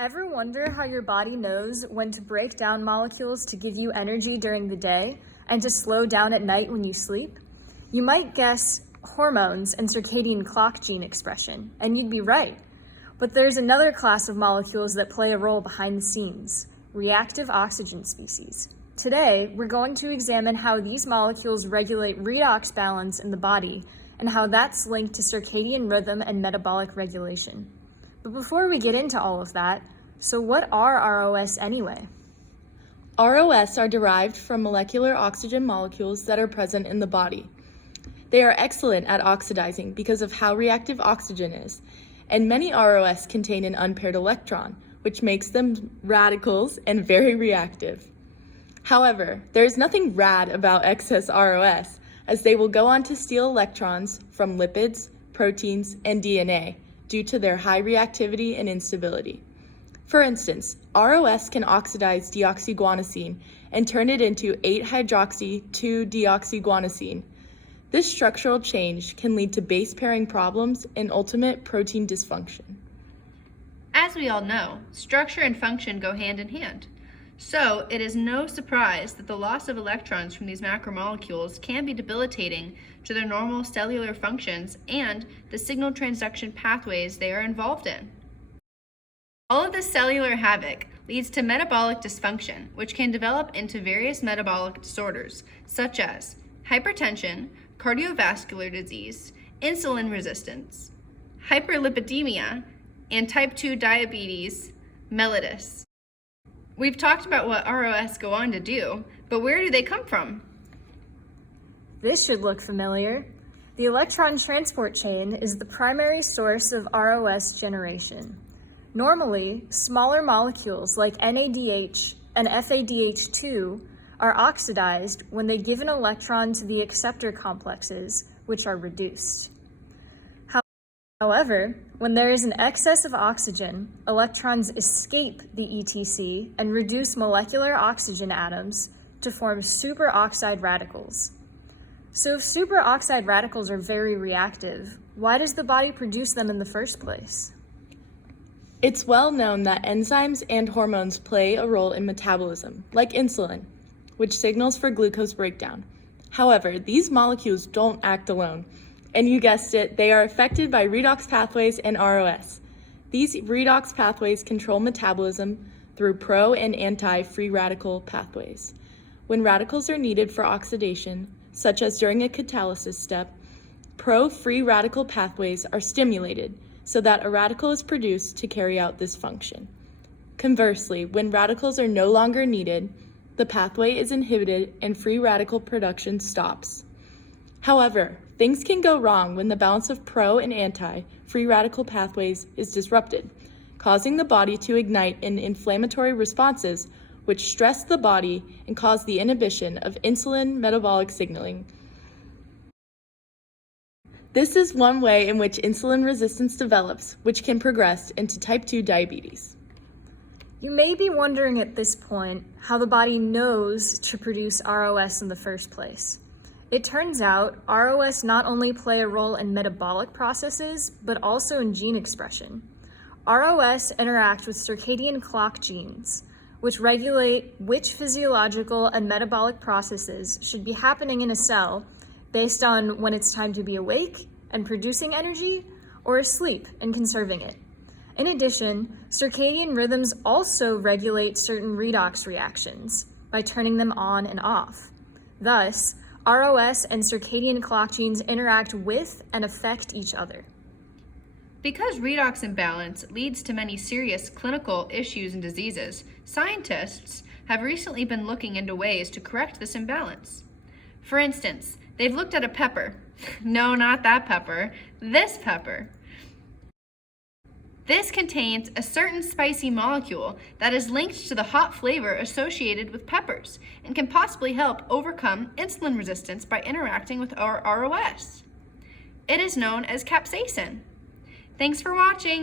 Ever wonder how your body knows when to break down molecules to give you energy during the day and to slow down at night when you sleep? You might guess hormones and circadian clock gene expression, and you'd be right. But there's another class of molecules that play a role behind the scenes, reactive oxygen species. Today, we're going to examine how these molecules regulate redox balance in the body and how that's linked to circadian rhythm and metabolic regulation. But before we get into all of that, so what are ROS anyway? ROS are derived from molecular oxygen molecules that are present in the body. They are excellent at oxidizing because of how reactive oxygen is, and many ROS contain an unpaired electron, which makes them radicals and very reactive. However, there is nothing rad about excess ROS, as they will go on to steal electrons from lipids, proteins, and DNA due to their high reactivity and instability. For instance, ROS can oxidize deoxyguanosine and turn it into 8-hydroxy-2-deoxyguanosine. This structural change can lead to base pairing problems and ultimate protein dysfunction. As we all know, structure and function go hand in hand. So it is no surprise that the loss of electrons from these macromolecules can be debilitating to their normal cellular functions and the signal transduction pathways they are involved in. All of this cellular havoc leads to metabolic dysfunction, which can develop into various metabolic disorders, such as hypertension, cardiovascular disease, insulin resistance, hyperlipidemia, and type 2 diabetes mellitus. We've talked about what ROS go on to do, but where do they come from? This should look familiar. The electron transport chain is the primary source of ROS generation. Normally, smaller molecules like NADH and FADH2 are oxidized when they give an electron to the acceptor complexes, which are reduced. However, when there is an excess of oxygen, electrons escape the ETC and reduce molecular oxygen atoms to form superoxide radicals. So if superoxide radicals are very reactive, why does the body produce them in the first place? It's well known that enzymes and hormones play a role in metabolism, like insulin, which signals for glucose breakdown. However, these molecules don't act alone. And you guessed it, they are affected by redox pathways and ROS. These redox pathways control metabolism through pro and anti-free radical pathways. When radicals are needed for oxidation, such as during a catalysis step, pro-free radical pathways are stimulated so that a radical is produced to carry out this function. Conversely, when radicals are no longer needed, the pathway is inhibited and free radical production stops. However, things can go wrong when the balance of pro and anti-free radical pathways is disrupted, causing the body to ignite in inflammatory responses which stress the body and cause the inhibition of insulin metabolic signaling. This is one way in which insulin resistance develops, which can progress into type 2 diabetes. You may be wondering at this point how the body knows to produce ROS in the first place. It turns out ROS not only play a role in metabolic processes, but also in gene expression. ROS interact with circadian clock genes, which regulate which physiological and metabolic processes should be happening in a cell based on when it's time to be awake and producing energy, or asleep and conserving it. In addition, circadian rhythms also regulate certain redox reactions by turning them on and off. Thus, ROS and circadian clock genes interact with and affect each other. Because redox imbalance leads to many serious clinical issues and diseases, scientists have recently been looking into ways to correct this imbalance. For instance, they've looked at a pepper. No, not that pepper, this pepper. This contains a certain spicy molecule that is linked to the hot flavor associated with peppers and can possibly help overcome insulin resistance by interacting with our ROS. It is known as capsaicin. Thanks for watching.